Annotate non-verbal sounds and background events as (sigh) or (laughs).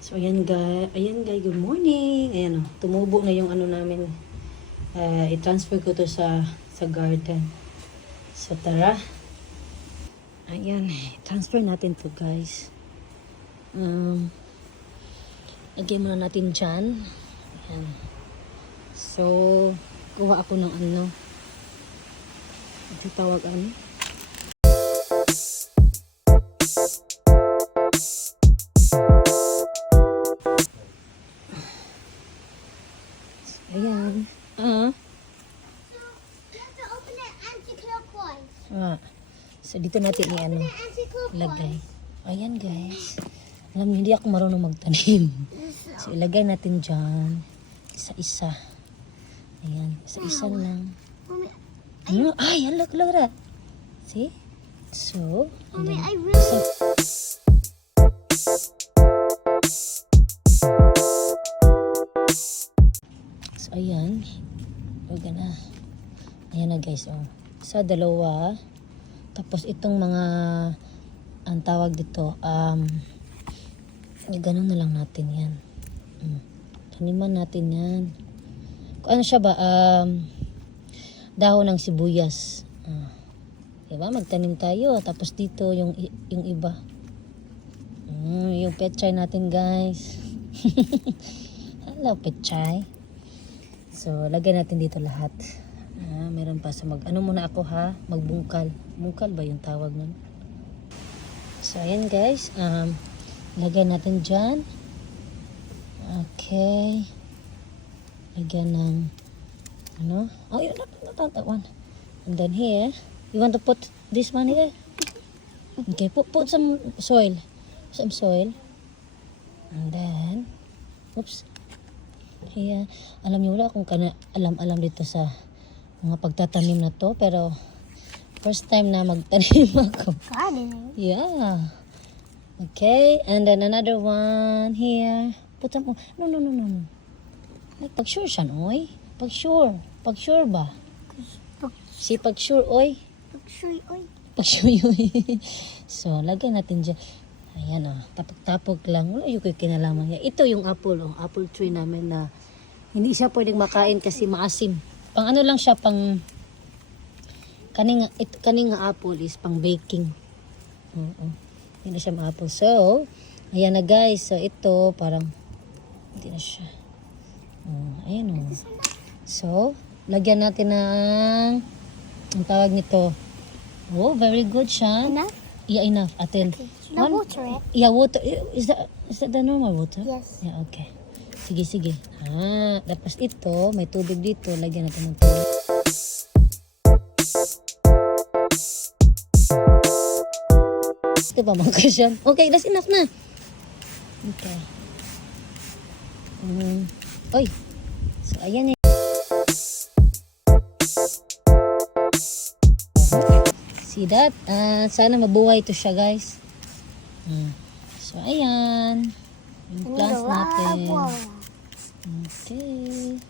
So, ayan guys. Ayan guys, good morning. Ayan o, tumubo na yung ano namin. Uh, i-transfer ko to sa sa garden. So, tara. Ayan, transfer natin to guys. Um, lagyan muna natin dyan. Ayan. So, kuha ako ng ano. Ito tawag ano? Ayan. You open it anti-clockwise. ah. So, dito natin i ano, Anti-clockwise. lagay. Ayan guys. Alam niyo, hindi ako marunong magtanim. So, ilagay natin dyan. Isa-isa. Ayan. Isa-isa lang. Ano? Ay, ang lag See? So, and mommy, then, I really. Ayan. Huwag na. Ayan na guys, oh. Sa dalawa. Tapos itong mga, ang tawag dito, um, ganun na lang natin yan. Mm. Taniman natin yan. Ano siya ba, um, dahon ng sibuyas. Ah. Diba? Magtanim tayo. Tapos dito yung, yung iba. Mm, yung pechay natin guys. (laughs) Hello pechay. So, lagyan natin dito lahat. Ah, meron pa sa mag... Ano muna ako ha? Magbungkal. Bungkal ba yung tawag nun? So, ayan guys. Um, lagyan natin dyan. Okay. Lagyan ng... Ano? Oh, yun. Not, not that one. And then here, you want to put this one here? Okay, put, put some soil. Some soil. And then, oops. Here, alam niyo wala akong kana, alam-alam dito sa mga pagtatanim na to. Pero, first time na magtanim (laughs) ako. Gardening. Yeah. Okay, and then another one here. Put some, no, no, no, no, no. Like, pag sure siya, oy. Pag sure. Pag sure ba? Si pag sure, oy. Pag-sure, oy. Pag sure (laughs) yun. so, lagyan natin dyan. Ayan o, tapog-tapog lang. Wala yung kinalaman niya. Ito yung apple, oh, apple tree namin na hindi siya pwedeng makain kasi maasim. Pang ano lang siya, pang kaning, it, kaning apple is pang baking. Oo. Hindi na siya ma-apple. So, ayan na guys. So, ito parang hindi na siya. Oh, ayan o. So, lagyan natin ng ang tawag nito. Oh, very good siya. Enough? Yeah, enough. Atin. Now One- water it. Yeah, water. Is that, is that the normal water? Yes. Yeah, okay. Sige, sige. Ah, tapos ito, may tubig dito. Lagyan natin ng tubig. Ito mga kasyan? Okay, that's enough na. Okay. Mm. Oy. So, ayan eh. See that? Ah, sana mabuhay to siya, guys. Mm. So, ayan. Yung plants natin. Okay.